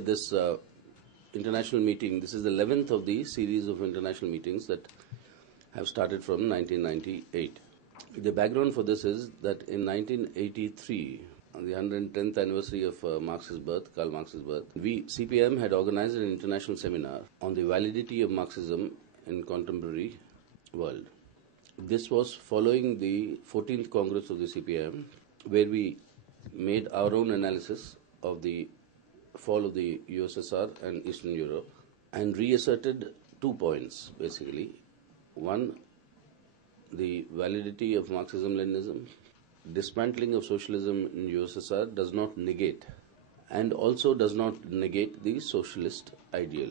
This international meeting, this is the 11th of the series of international meetings that have started from 1998. The background for this is that in 1983, on the 110th anniversary of Marx's birth, Karl Marx's birth, we, CPM, had organized an international seminar on the validity of Marxism in contemporary world. This was following the 14th Congress of the CPM, where we made our own analysis of the fall of the USSR and Eastern Europe and reasserted 2 points, basically. One, the validity of Marxism-Leninism. Dismantling of socialism in USSR does not negate and also does not negate the socialist ideal.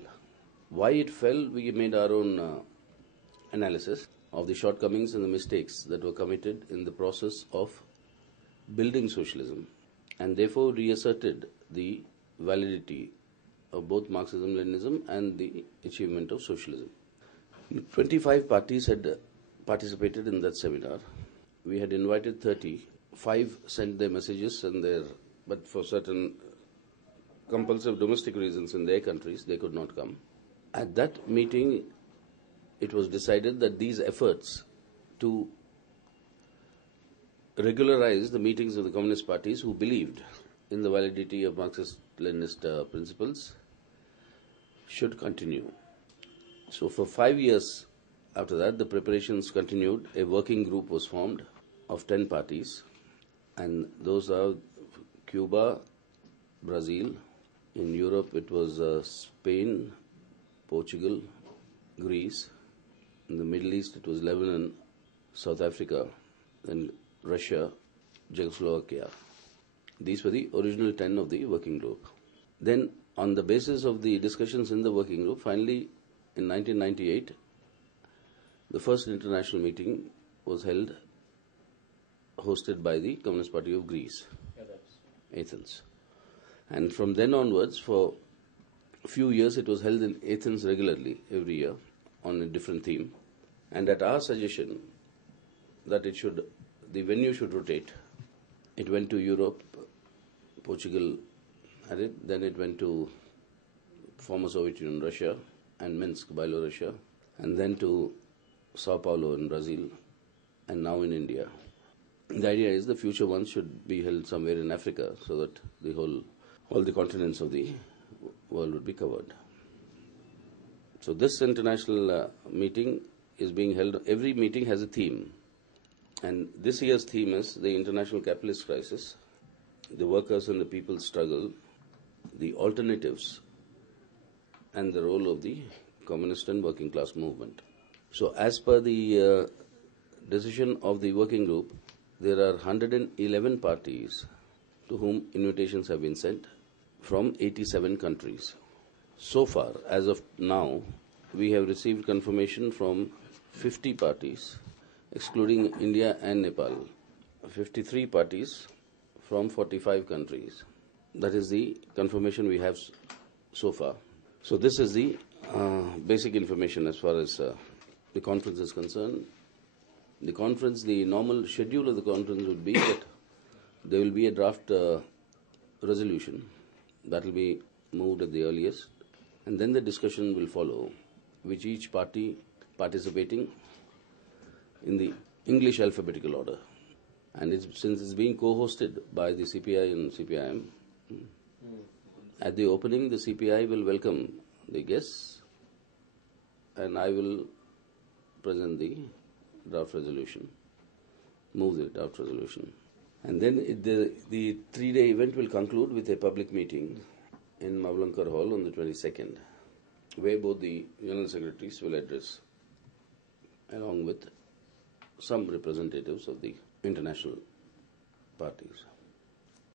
Why it fell, we made our own analysis of the shortcomings and the mistakes that were committed in the process of building socialism, and therefore reasserted the validity of both Marxism-Leninism and the achievement of socialism. 25 parties had participated in that seminar. We had invited 30. 5 sent their messages, but for certain compulsive domestic reasons in their countries, they could not come. At that meeting, it was decided that these efforts to regularize the meetings of the communist parties who believed in the validity of Marxist-Leninist principles should continue. So for 5 years after that, the preparations continued. A working group was formed of 10 parties, and those are Cuba, Brazil. In Europe, it was Spain, Portugal, Greece. In the Middle East, it was Lebanon, South Africa, then Russia, Czechoslovakia. These were the original 10 of the working group. Then, on the basis of the discussions in the working group, finally, in 1998, the first international meeting was held, hosted by the Communist Party of Greece, Athens. And from then onwards, for a few years, it was held in Athens regularly, every year, on a different theme. And at our suggestion that the venue should rotate, it went to Europe. Portugal had it, then it went to former Soviet Union, Russia, and Minsk, Belarus, and then to Sao Paulo in Brazil, and now in India. The idea is the future ones should be held somewhere in Africa, so that all the continents of the world would be covered. So this international meeting is being held. Every meeting has a theme, and this year's theme is the international capitalist crisis, the workers and the people's struggle, the alternatives, and the role of the communist and working class movement. So as per the decision of the working group, there are 111 parties to whom invitations have been sent from 87 countries. So far, as of now, we have received confirmation from 50 parties, excluding India and Nepal, 53 parties from 45 countries. That is the confirmation we have so far. So this is the basic information as far as the conference is concerned. The normal schedule of the conference would be that there will be a draft resolution that will be moved at the earliest, and then the discussion will follow, which each party participating in the English alphabetical order. And since it's being co-hosted by the CPI and CPIM, at the opening, the CPI will welcome the guests, and I will present the draft resolution, move the draft resolution. And then the 3-day event will conclude with a public meeting in Mavlankar Hall on the 22nd, where both the General Secretaries will address, along with some representatives of the international parties.